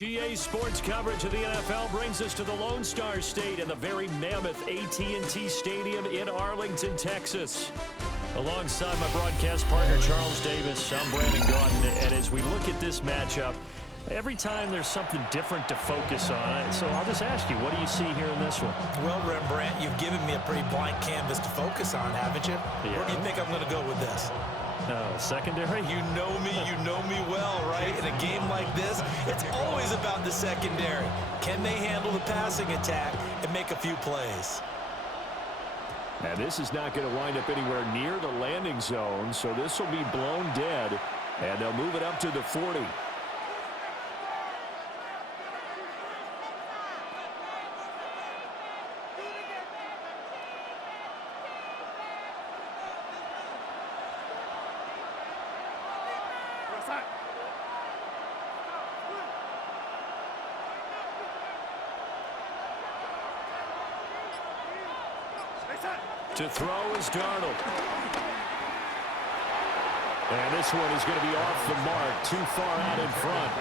GA Sports coverage of the NFL brings us to the Lone Star State and the very mammoth AT&T Stadium in Arlington, Texas. Alongside my broadcast partner, Charles Davis, I'm Brandon Gaudin, and as we look at this matchup, every time there's something different to focus on. So I'll just ask you, what do you see here in this one? Well, Rembrandt, you've given me a pretty blank canvas to focus on, haven't you? Yeah. Where do you think I'm going to go with this? Secondary? You know me well, right? In a game like this, it's always about the secondary. Can they handle the passing attack and make a few plays? Now, this is not going to wind up anywhere near the landing zone, so this will be blown dead, and they'll move it up to the 40. To throw is Darnold. And this one is going to be off the mark, too far out in front.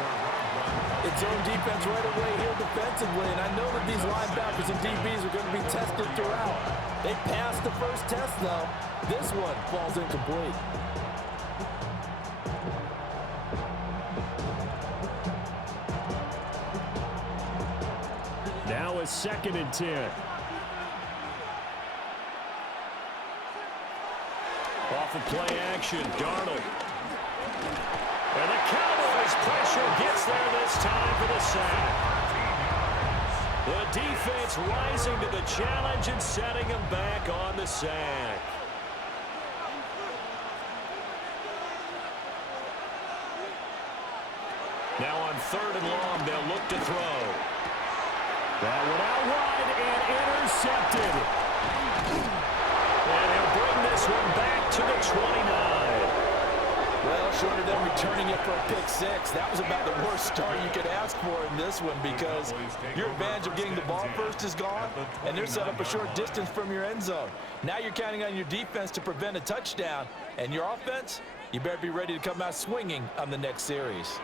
It's zone defense right away here defensively, and I know that these linebackers and DBs are going to be tested throughout. They passed the first test, though. This one falls incomplete. Now a 2nd and 10. Off of play action, Darnold. And the Cowboys pressure gets there this time for the sack. The defense rising to the challenge and setting him back on the sack. Now on 3rd and long, they'll look to throw. That one out wide and intercepted. And he'll bring this one back to the 29. Well, shorter than returning it for a pick six. That was about the worst start you could ask for in this one because your advantage of getting the ball first is gone, and they're set up a short distance from your end zone. Now you're counting on your defense to prevent a touchdown, and your offense, you better be ready to come out swinging on the next series.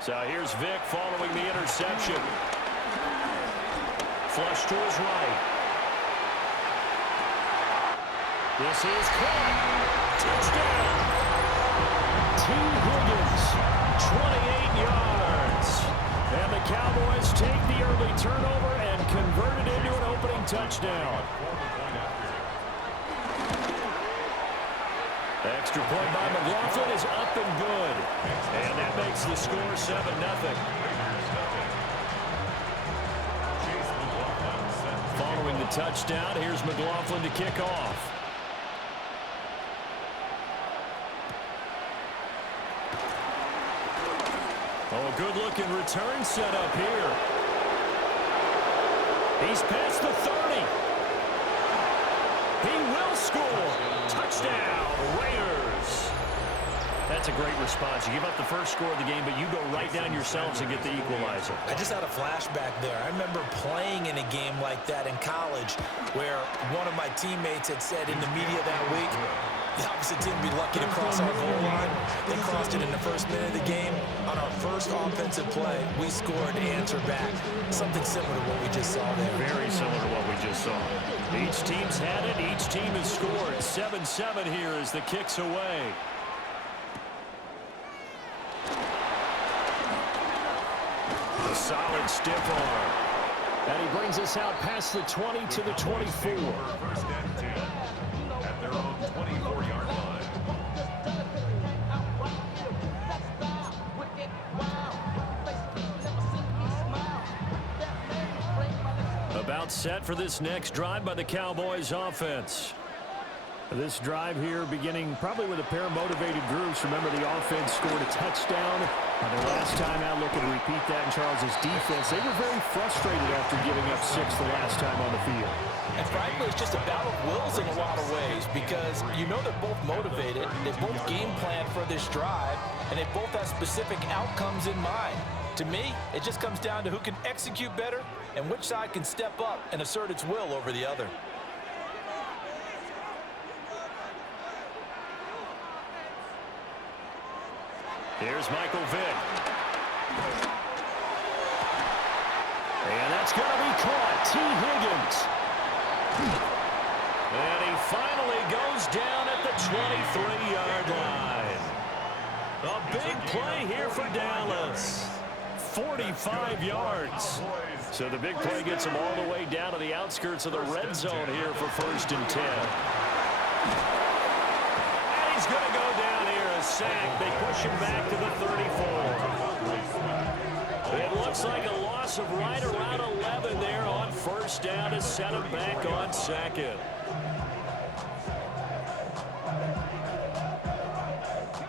So here's Vick following the interception. Flush to his right. This is caught. Touchdown. T. Higgins, 28 yards. And the Cowboys take the early turnover and convert it into an opening touchdown. Extra point by McLaughlin is up and good. And that makes the score 7-0. Following the touchdown, here's McLaughlin to kick off. Oh, good-looking return set up here. He's past the 30. He will score. Touchdown, Raiders. That's a great response. You give up the first score of the game, but you go right down yourselves and get the equalizer. I just had a flashback there. I remember playing in a game like that in college where one of my teammates had said in the media that week, the opposite team would be lucky to cross our goal line. They crossed it in the first minute of the game. On our first offensive play, we scored to answer back. Something similar to what we just saw there. Very similar to what we just saw. Each team's had it. Each team has scored. 7-7 here as the kick's away. A solid stiff arm. And he brings us out past the 20 to the 24. First and 10 at their own 24-yard line. About set for this next drive by the Cowboys offense. This drive here beginning probably with a pair of motivated groups. Remember, the offense scored a touchdown on their last time out. Looking to repeat that in Charles's defense. They were very frustrated after giving up 6 the last time on the field. And frankly, it's just a battle of wills in a lot of ways because you know they're both motivated. They both game plan for this drive, and they both have specific outcomes in mind. To me, it just comes down to who can execute better and which side can step up and assert its will over the other. Here's Michael Vick. And that's going to be caught. T. Higgins. And he finally goes down at the 23-yard line. A big play here for Dallas. 45 yards. So the big play gets him all the way down to the outskirts of the red zone here for 1st and 10. And he's going to go down here, a sack. They push him back to the 34. It looks like a loss of right around 11 there on 1st down to set him back on 2nd.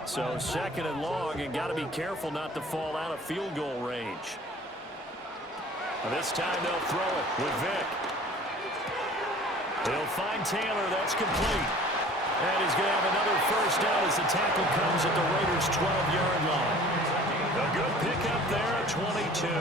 So 2nd and long, and got to be careful not to fall out of field goal range. This time they'll throw it with Vick. They'll find Taylor. That's complete. And he's going to have another 1st down as the tackle comes at the Raiders' 12-yard line. A good pickup there at 22.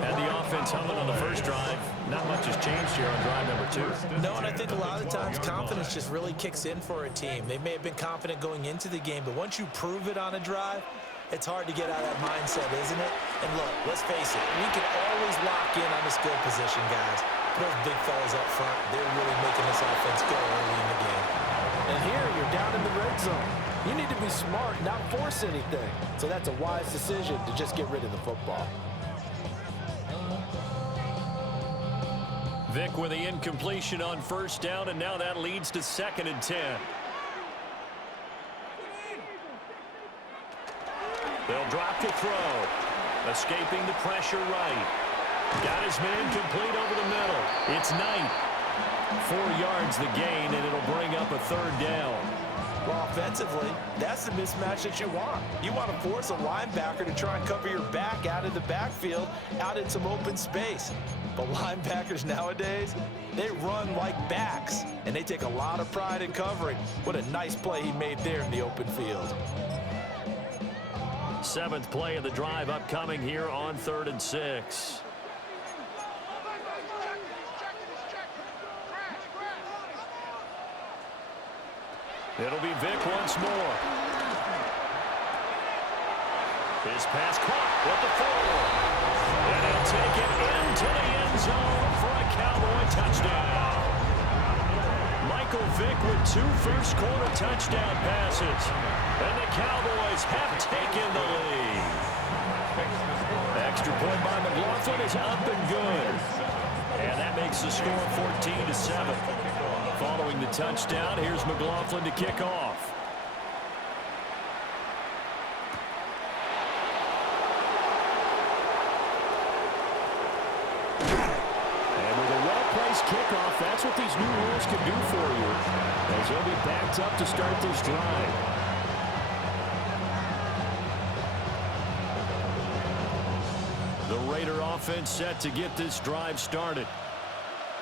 And the offense humming on the first drive. Not much has changed here on drive number 2. No, and I think a lot of times confidence just really kicks in for a team. They may have been confident going into the game, but once you prove it on a drive, it's hard to get out of that mindset, isn't it? And look, let's face it, we can always lock in on the skill position, guys. Those big fellas up front, they're really making this offense go early in the game. And here, you're down in the red zone. You need to be smart, not force anything. So that's a wise decision to just get rid of the football. Vick with the incompletion on 1st down, and now that leads to 2nd and 10. They'll drop to throw. Escaping the pressure right. Got his man complete over the middle. It's Knight. 4 yards the gain, and it'll bring up a 3rd down. Well, offensively, that's the mismatch that you want. You want to force a linebacker to try and cover your back out of the backfield, out in some open space. But linebackers nowadays, they run like backs, and they take a lot of pride in covering. What a nice play he made there in the open field. 7th play of the drive upcoming here on 3rd and 6. It'll be Vick once more. His pass caught with the 4. And he'll take it into the end zone for a Cowboy touchdown. Michael Vick with 2 first-quarter touchdown passes. And the Cowboys have taken the lead. Extra point by McLaughlin is up and good. And that makes the score 14-7. Following the touchdown, here's McLaughlin to kick off. And with a well-placed kickoff, that's what these new rules can do for you, as they'll be backed up to start this drive. The Raider offense set to get this drive started.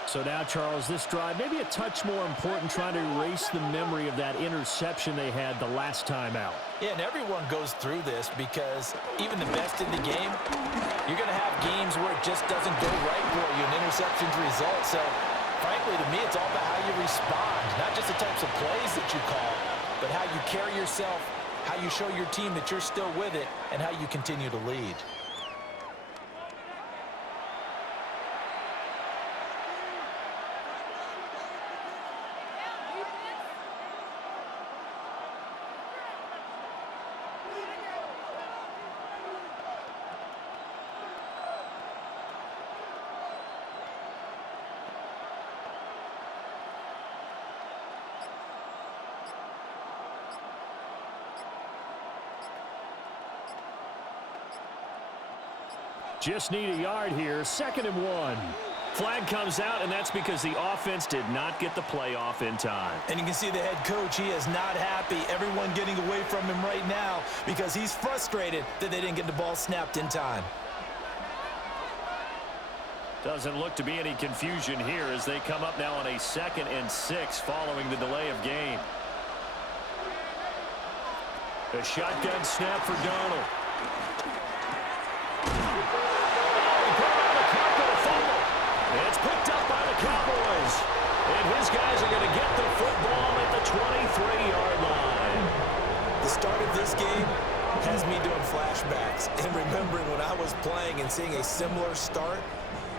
So now, Charles, this drive maybe a touch more important, trying to erase the memory of that interception they had the last time out. Yeah, and everyone goes through this because even the best in the game, you're going to have games where it just doesn't go right for you, and interceptions result. So, frankly, to me, it's all about how you respond, not just the types of plays that you call, but how you carry yourself, how you show your team that you're still with it, and how you continue to lead. Just need a yard here. 2nd and 1. Flag comes out, and that's because the offense did not get the play off in time. And you can see the head coach, he is not happy. Everyone getting away from him right now because he's frustrated that they didn't get the ball snapped in time. Doesn't look to be any confusion here as they come up now on a 2nd and 6 following the delay of game. A shotgun snap for Donald. It's picked up by the Cowboys. And his guys are going to get the football at the 23-yard line. The start of this game has me doing flashbacks and remembering when I was playing and seeing a similar start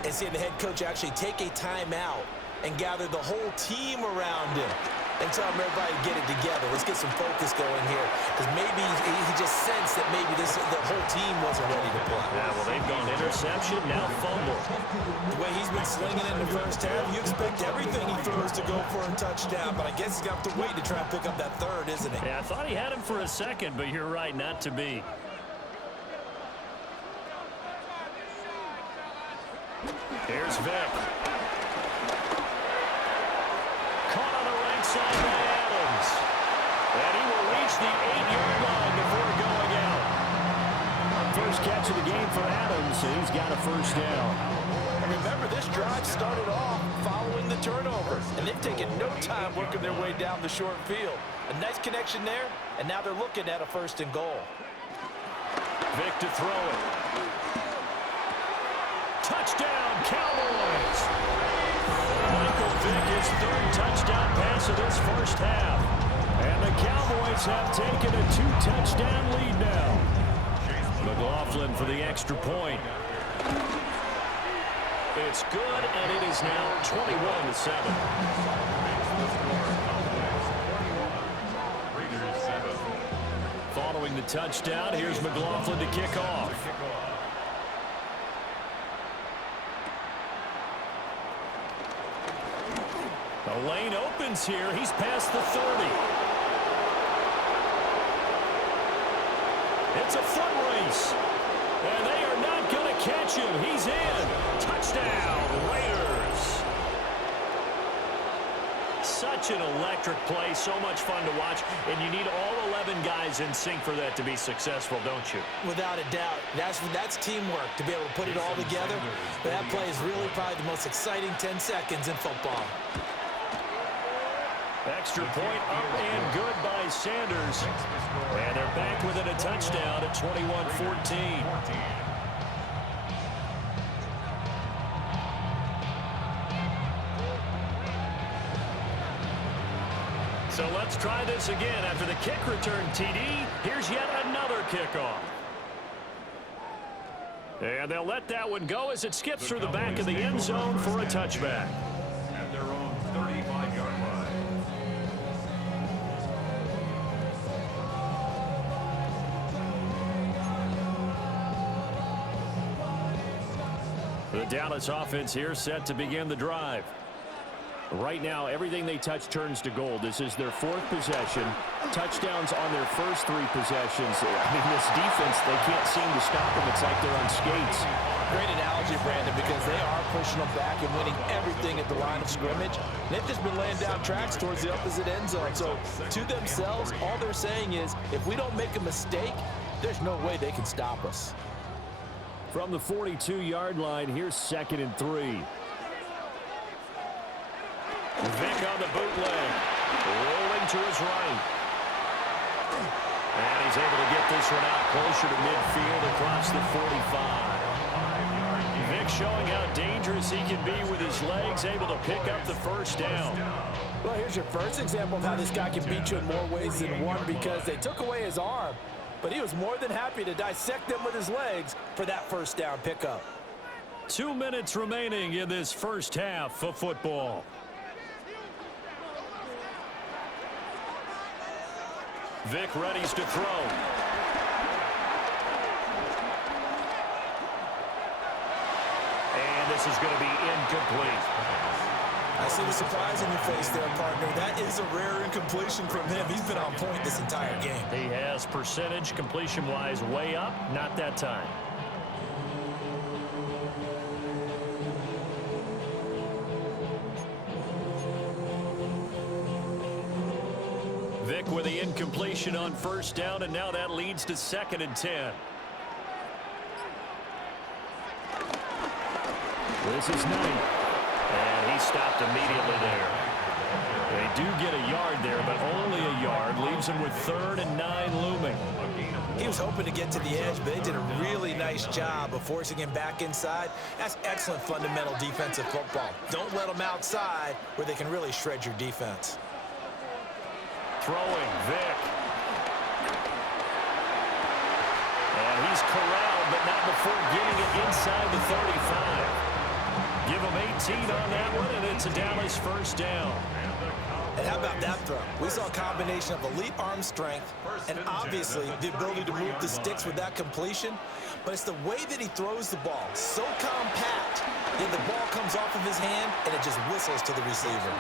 and seeing the head coach actually take a timeout and gather the whole team around him and tell everybody to get it together. Let's get some focus going here, because maybe he just sensed that maybe the whole team wasn't ready to play. Yeah, well, they've gone interception, now fumble. The way he's been slinging in the first half, you expect everything he throws to go for a touchdown, but I guess he's got to wait to try and pick up that third, isn't he? Yeah, I thought he had him for a second, but you're right, not to be. Here's Vick. Caught on the right side by Adams. And he will reach the 8-yard line before going out. First catch of the game for Adams, and he's got a first down. And remember, this drive started off following the turnover, and they've taken no time working their way down the short field. A nice connection there, and now they're looking at a 1st and goal. Vick to throw it. Touchdown, Cowboys! Michael Vick, his 3rd touchdown pass of this first half. And the Cowboys have taken a 2-touchdown lead now. McLaughlin for the extra point. It's good, and it is now 21-7. Following the touchdown, here's McLaughlin to kick off. The lane opens here. He's past the 30. It's a foot race. And they are not going to catch him. He's in. Touchdown, Raiders. Such an electric play. So much fun to watch. And you need all 11 guys in sync for that to be successful, don't you? Without a doubt. That's teamwork, to be able to put it all together. But that play is really probably the most exciting 10 seconds in football. Extra point up and good by Sanders. And they're back within a touchdown at 21-14. So let's try this again. After the kick return TD, here's yet another kickoff. And they'll let that one go as it skips through the back of the end zone for a touchback. At their own 35-yard line. The Dallas offense here set to begin the drive. Right now, everything they touch turns to gold. This is their 4th possession. Touchdowns on their first 3 possessions. I mean, this defense, they can't seem to stop them. It's like they're on skates. Great analogy, Brandon, because they are pushing them back and winning everything at the line of scrimmage. They've just been laying down tracks towards the opposite end zone. So, to themselves, all they're saying is, if we don't make a mistake, there's no way they can stop us. From the 42-yard line, here's 2nd and 3. Vick on the bootleg. Rolling to his right. And he's able to get this one out closer to midfield across the 45. Vick showing how dangerous he can be with his legs, able to pick up the first down. Well, here's your first example of how this guy can beat you in more ways than one, because they took away his arm, but he was more than happy to dissect them with his legs for that first down pickup. 2 minutes remaining in this first half of football. Vick readies to throw. And this is going to be incomplete. I see the surprise in your face there, partner. That is a rare incompletion from him. He's been on point this entire game. He has percentage completion-wise way up, not that time. Vick with the incompletion on first down, and now that leads to 2nd and 10. This is Knight. And he stopped immediately there. They do get a yard there, but only a yard. Leaves him with 3rd and 9 looming. He was hoping to get to the edge, but they did a really nice job of forcing him back inside. That's excellent fundamental defensive football. Don't let them outside where they can really shred your defense. Throwing, Vick. he's corralled, but not before getting it inside the 35. Give him 18 on that one, and it's a Dallas first down. And how about that throw? We saw a combination of elite arm strength and obviously the ability to move the sticks with that completion. But it's the way that he throws the ball. So compact, yet the ball comes off of his hand and it just whistles to the receiver.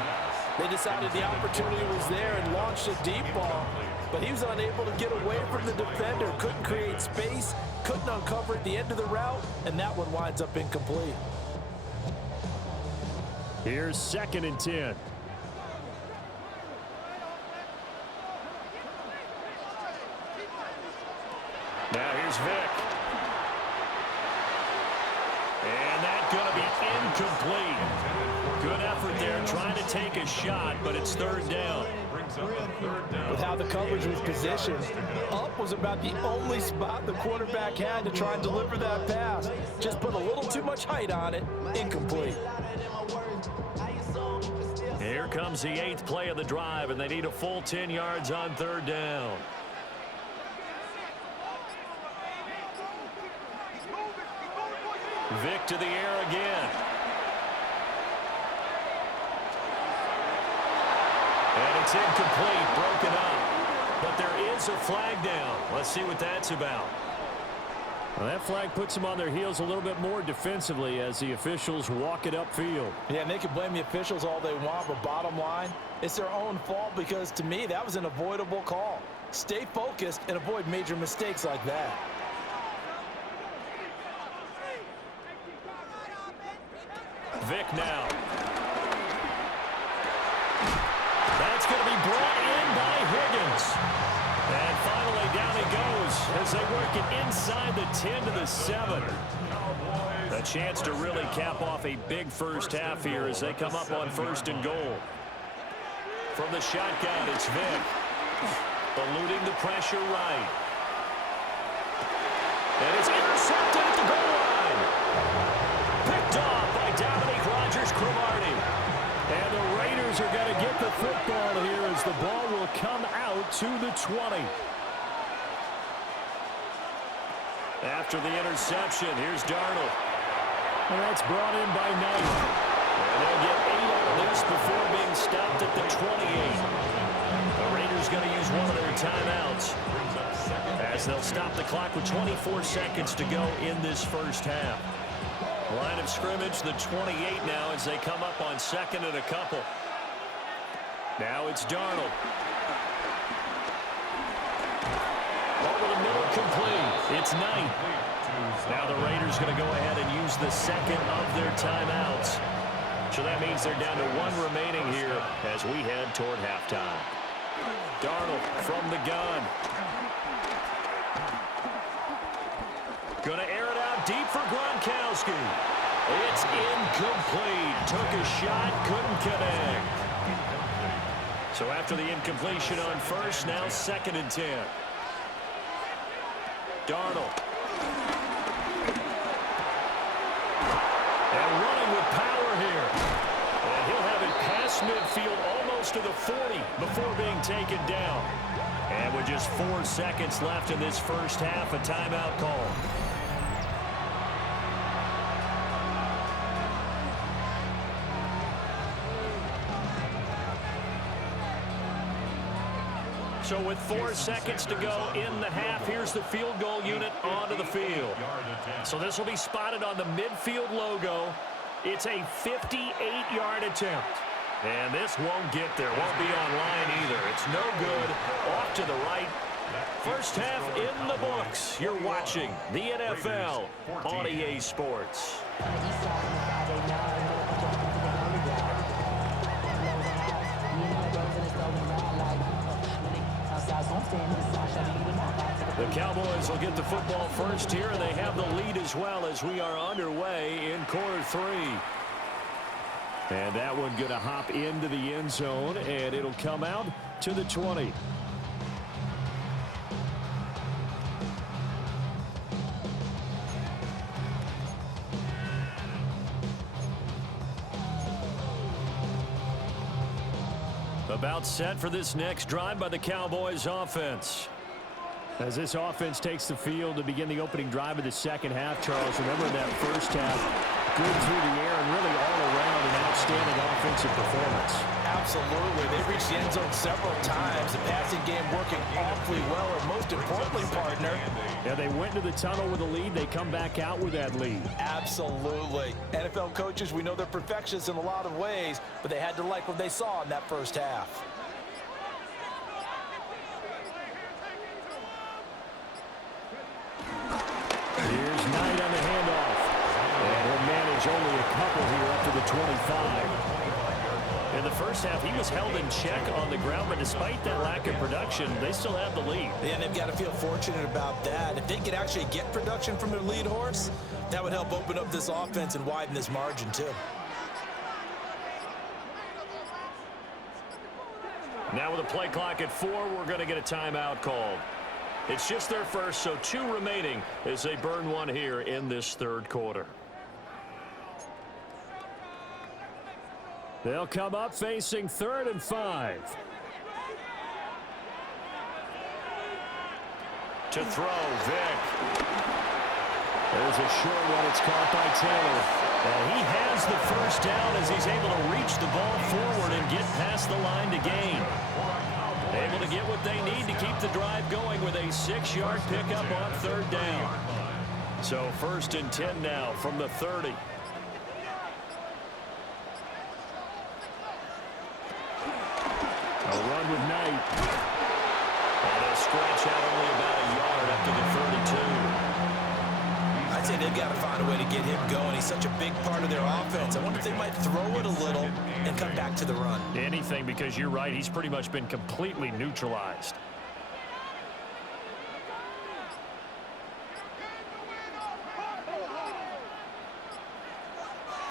They decided the opportunity was there and launched a deep ball, but he was unable to get away from the defender, couldn't create space, couldn't uncover at the end of the route, and that one winds up incomplete. Here's 2nd and 10. Now here's Vick. And that's going to be incomplete. Good effort there, trying to take a shot, but it's 3rd down. With how the coverage was positioned, up was about the only spot the quarterback had to try and deliver that pass. Just put a little too much height on it, incomplete. Here comes the 8th play of the drive, and they need a full 10 yards on 3rd down. Vick to the air again. And it's incomplete, broken up. But there is a flag down. Let's see what that's about. Well, that flag puts them on their heels a little bit more defensively as the officials walk it upfield. Yeah, and they can blame the officials all they want, but bottom line, it's their own fault because, to me, that was an avoidable call. Stay focused and avoid major mistakes like that. Vick now. That's going to be brought in by Higgins. And finally down he goes as they work it inside the 10 to the 7. A chance to really cap off a big first half here as they come up on 1st and goal. From the shotgun, it's Vick. Eluding the pressure right. And it's intercepted at the goal line. Picked off by Dominique Rodgers-Cromartie. And the Raiders are going to get the football here as the ball will come out to the 20. After the interception, here's Darnold. And that's brought in by Knight. And they'll get 8 out of this before being stopped at the 28. The Raiders going to use one of their timeouts as they'll stop the clock with 24 seconds to go in this first half. Line of scrimmage, the 28 now as they come up on 2nd and a couple. Now it's Darnold. Over the middle, complete. It's Knight. Now the Raiders going to go ahead and use the 2nd of their timeouts. So that means they're down to 1 remaining here as we head toward halftime. Darnold from the gun. Going to air it out deep for Gronkowski. It's incomplete. Took a shot, couldn't connect. So after the incompletion on 1st, now 2nd and 10. Darnold. And running with power here. And he'll have it past midfield almost to the 40 before being taken down. And with just 4 seconds left in this first half, a timeout call. So with 4 seconds to go in the half, here's the field goal unit onto the field. So this will be spotted on the midfield logo. It's a 58-yard attempt. And this won't get there. Won't be online either. It's no good. Off to the right. First half in the books. You're watching the NFL on EA Sports. The Cowboys will get the football first here, and they have the lead as well as we are underway in quarter 3. And that one going to hop into the end zone, and it'll come out to the 20. About set for this next drive by the Cowboys offense. As this offense takes the field to begin the opening drive of the second half, Charles, remember in that first half, good through the air and really all around an outstanding offensive performance. Absolutely. They reached the end zone several times. The passing game working awfully well, and most importantly, partner. Yeah, they went to the tunnel with a lead. They come back out with that lead. Absolutely. NFL coaches, we know they're perfectionists in a lot of ways, but they had to like what they saw in that first half. Here's Knight on the handoff. And he'll manage only a couple here up to the 25. In the first half, he was held in check on the ground, but despite that lack of production, they still have the lead. And they've got to feel fortunate about that. If they could actually get production from their lead horse, that would help open up this offense and widen this margin too. Now with a play clock at 4, we're going to get a timeout called. It's just their first, so 2 remaining as they burn one here in this third quarter. They'll come up facing 3rd and 5. To throw, Vick. There's a short one. It's caught by Taylor. And he has the first down as he's able to reach the ball forward and get past the line to gain. Able to get what they need to keep the drive going with a 6-yard pickup on 3rd down. So 1st and 10 now from the 30. A run with Knight. And a stretch out only about a yard up to the 32. I'd say they've got to find a way to get him going. He's such a big part of their offense. I wonder if they might throw it a little and come back to the run. Anything, because you're right. He's pretty much been completely neutralized.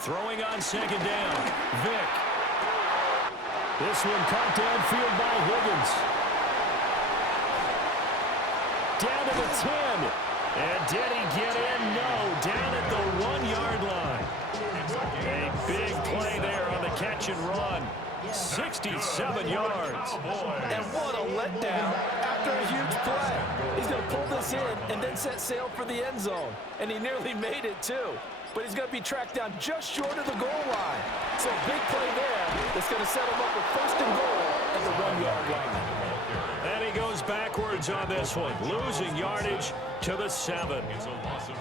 Throwing on 2nd down. Vick. This one caught downfield by Higgins. Down to the 10. And did he get in? No. Down at the 1-yard line. A big play there on the catch and run. 67 yards. And what a letdown after a huge play. He's going to pull this in and then set sail for the end zone. And he nearly made it, too. But he's going to be tracked down just short of the goal line. So a big play there that's going to set him up with 1st and goal at the 1-yard line. And he goes backwards on this one, losing yardage to the 7.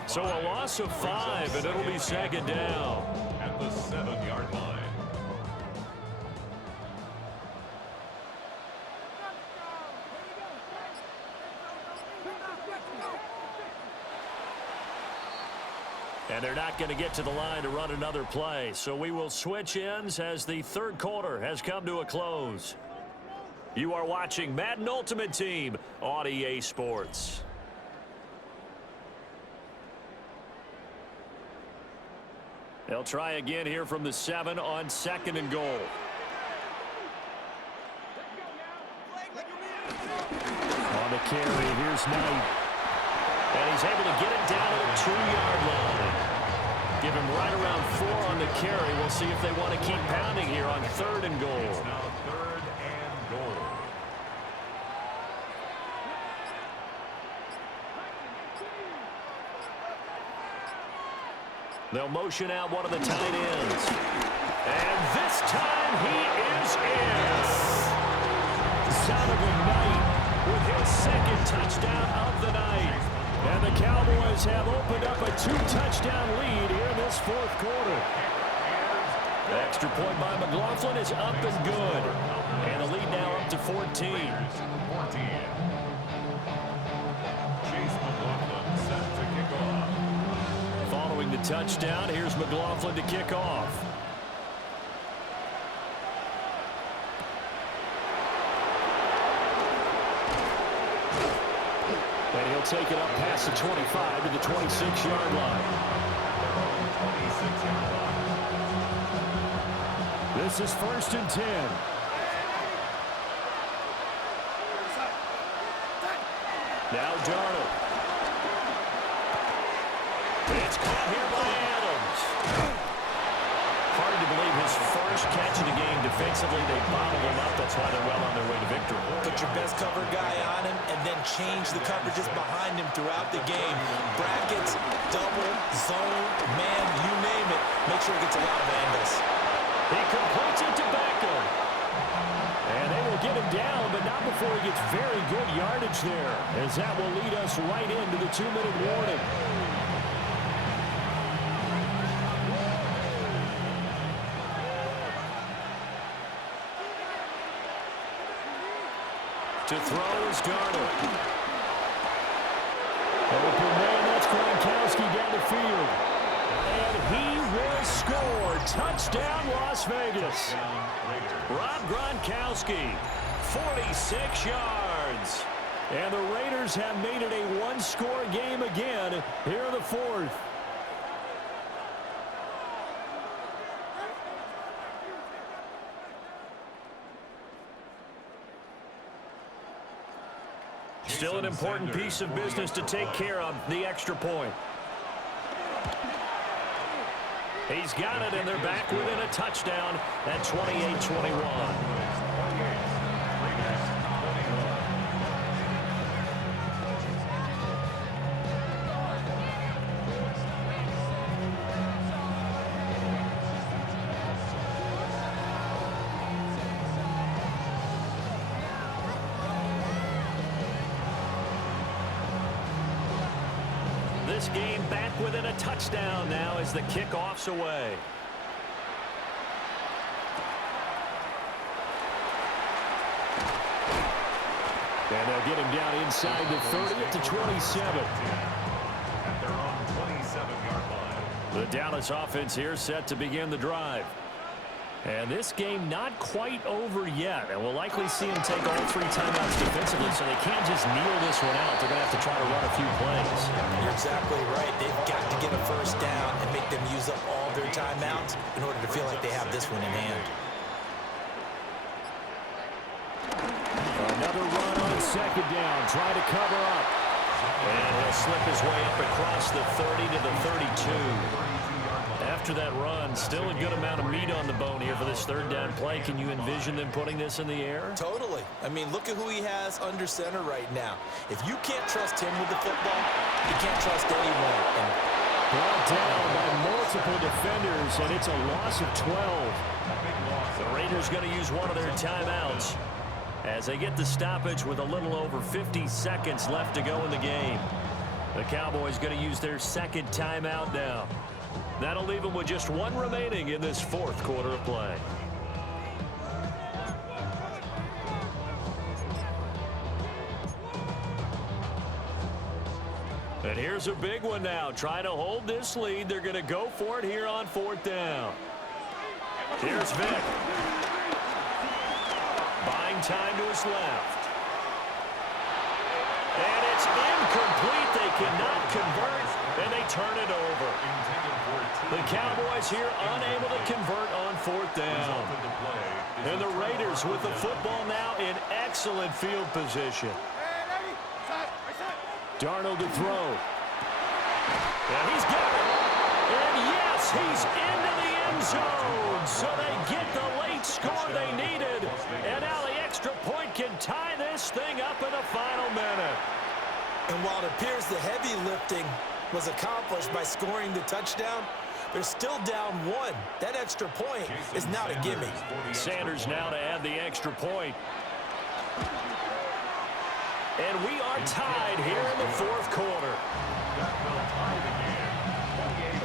So a loss of 5, and it'll be 2nd down. At the 7-yard line. And they're not going to get to the line to run another play. So we will switch ends as the third quarter has come to a close. You are watching Madden Ultimate Team on EA Sports. They'll try again here from the 7 on 2nd and goal. On the carry, here's Knight. And he's able to get it down to the 2-yard line. Give him right around 4 on the carry. We'll see if they want to keep pounding here on 3rd and goal. It's now 3rd and goal. They'll motion out one of the tight ends. And this time he is in. Donovan Knight with his 2nd touchdown of the night. And the Cowboys have opened up a 2-touchdown lead here in this 4th quarter. The extra point by McLaughlin is up and good. And the lead now up to 14. Chase McLaughlin set to kick off. Following the touchdown, here's McLaughlin to kick off. And he'll take it up past the 25 to the 26-yard line. This is 1st and 10. Now Darnold. It's caught here by Adams. Hard to believe his first first catch of the game defensively. They bottled him up. That's why they're well on their way to victory. Put your best cover guy on him and then change the coverages behind him throughout the game. Brackets, double, zone, man, you name it. Make sure he gets a lot of angles. He completes it to Beckham. And they will get him down, but not before he gets very good yardage there, as that will lead us right into the 2-minute warning. To throw is Darnold. Open man, that's Gronkowski down the field. And he will score. Touchdown, Las Vegas. Rob Gronkowski, 46 yards. And the Raiders have made it a one-score game again here in the fourth. Still an important piece of business to take care of, the extra point. He's got it, and they're back within a touchdown at 28-21. This game back within a touchdown now as the kickoff's away. And they'll get him down inside the 30 at the 27. At their own 27-yard line. The Dallas offense here set to begin the drive. And this game not quite over yet. And we'll likely see him take all three timeouts defensively, so they can't just kneel this one out. They're going to have to try to run a few plays. You're exactly right. They've got to get a first down and make them use up all their timeouts in order to feel like they have this one in hand. Another run on second down. Try to cover up. And he'll slip his way up across the 30 to the 32. After that run, still a good amount of meat on the bone here for this third down play. Can you envision them putting this in the air? Totally. I mean, look at who he has under center right now. If you can't trust him with the football, you can't trust anyone. And brought down by multiple defenders, and it's a loss of 12. The Raiders going to use one of their timeouts as they get the stoppage with a little over 50 seconds left to go in the game. The Cowboys going to use their second timeout now. That'll leave them with just one remaining in this fourth quarter of play. And here's a big one now. Try to hold this lead. They're going to go for it here on fourth down. Here's Vick. Buying time to his left. And it's incomplete. They cannot convert, and they turn it over. The Cowboys here unable to convert on fourth down. And the Raiders with the football now in excellent field position. Darnold to throw. And he's got it. And yes, he's into the end zone. So they get the late score they needed. And now the extra point can tie this thing up in the final minute. And while it appears the heavy lifting was accomplished by scoring the touchdown, they're still down one. That extra point is not a gimme. Sanders now to add the extra point. And we are tied here in the fourth quarter. That will tie the game, 28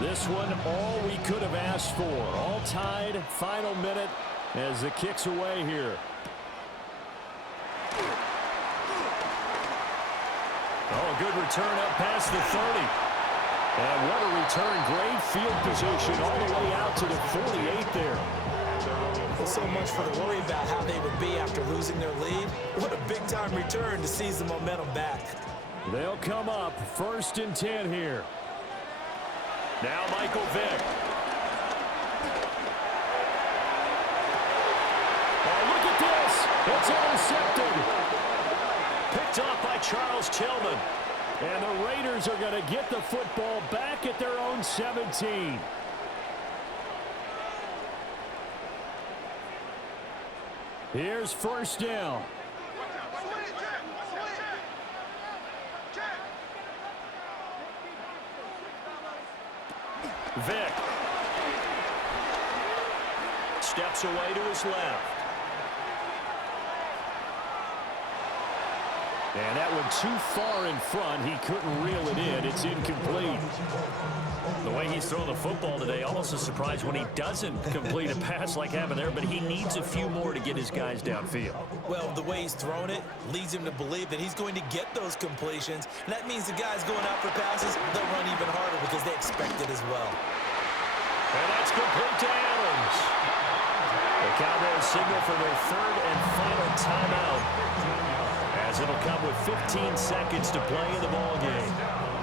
all. This one, all we could have asked for. All tied, final minute as the kick's away here. Oh, good return up past the 30. And what a return. Great field position all the way out to the 48 there. Well, so much for the worry about how they would be after losing their lead. What a big-time return to seize the momentum back. They'll come up 1st and 10 here. Now Michael Vick. Oh, look at this. It's intercepted. Picked off by Charles Tillman. And the Raiders are going to get the football back at their own 17. Here's first down. Vick steps away to his left. And that one too far in front. He couldn't reel it in. It's incomplete. The way he's throwing the football today, almost a surprise when he doesn't complete a pass like happened there, but he needs a few more to get his guys downfield. Well, the way he's thrown it leads him to believe that he's going to get those completions. And that means the guys going out for passes, they'll run even harder because they expect it as well. And that's complete to Adams. The Cowboys signal for their third and final timeout, as it'll come with 15 seconds to play in the ball game.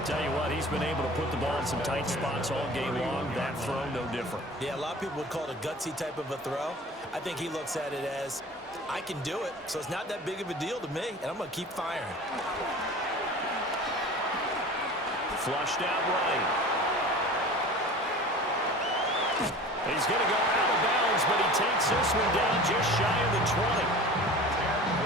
Tell you what, he's been able to put the ball in some tight spots all game long. That throw, no different. Yeah, a lot of people would call it a gutsy type of a throw. I think he looks at it as, I can do it, so it's not that big of a deal to me, and I'm going to keep firing. Flushed out right. He's going to go out of bounds, but he takes this one down just shy of the 20.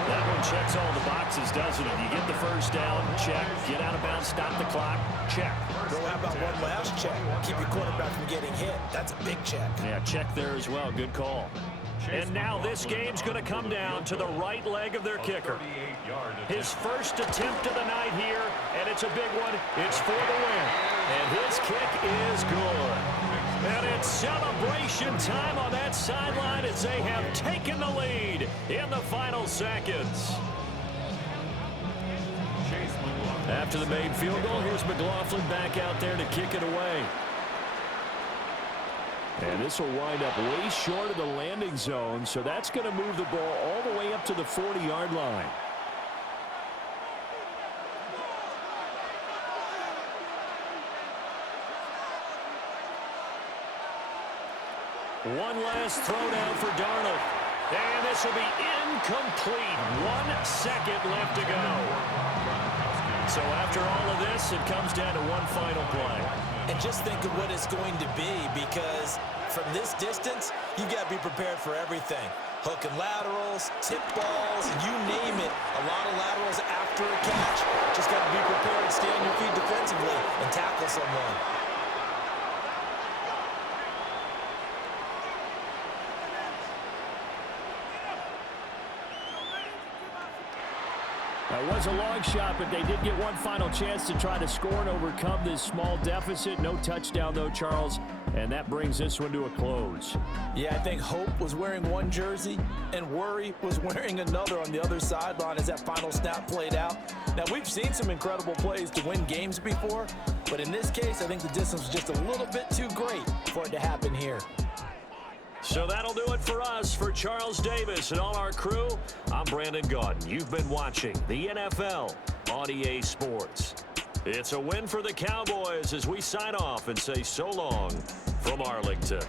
That one checks all the boxes, doesn't it? You get the first down, check. Get out of bounds, stop the clock, check. Well, how about one last check? Keep your quarterback from getting hit. That's a big check. Yeah, check there as well. Good call. And now this game's going to come down to the right leg of their kicker. His first attempt of the night here, and it's a big one. It's for the win. And his kick is good. And it's celebration time on that sideline as they have taken the lead in the final seconds. After the made field goal, here's McLaughlin back out there to kick it away. And this will wind up way short of the landing zone, so that's going to move the ball all the way up to the 40-yard line. One last throwdown for Darnold. And this will be incomplete. 1 second left to go. So after all of this, it comes down to one final play. And just think of what it's going to be, because from this distance, you've got to be prepared for everything. Hook and laterals, tip balls, you name it. A lot of laterals after a catch. Just got to be prepared to stay on your feet defensively and tackle someone. That was a long shot, but they did get one final chance to try to score and overcome this small deficit. No touchdown, though, Charles, and that brings this one to a close. Yeah, I think Hope was wearing one jersey and Worry was wearing another on the other sideline as that final snap played out. Now, we've seen some incredible plays to win games before, but in this case, I think the distance was just a little bit too great for it to happen here. So that'll do it for us. For Charles Davis and all our crew, I'm Brandon Gaudin. You've been watching the NFL on EA Sports. It's a win for the Cowboys as we sign off and say so long from Arlington.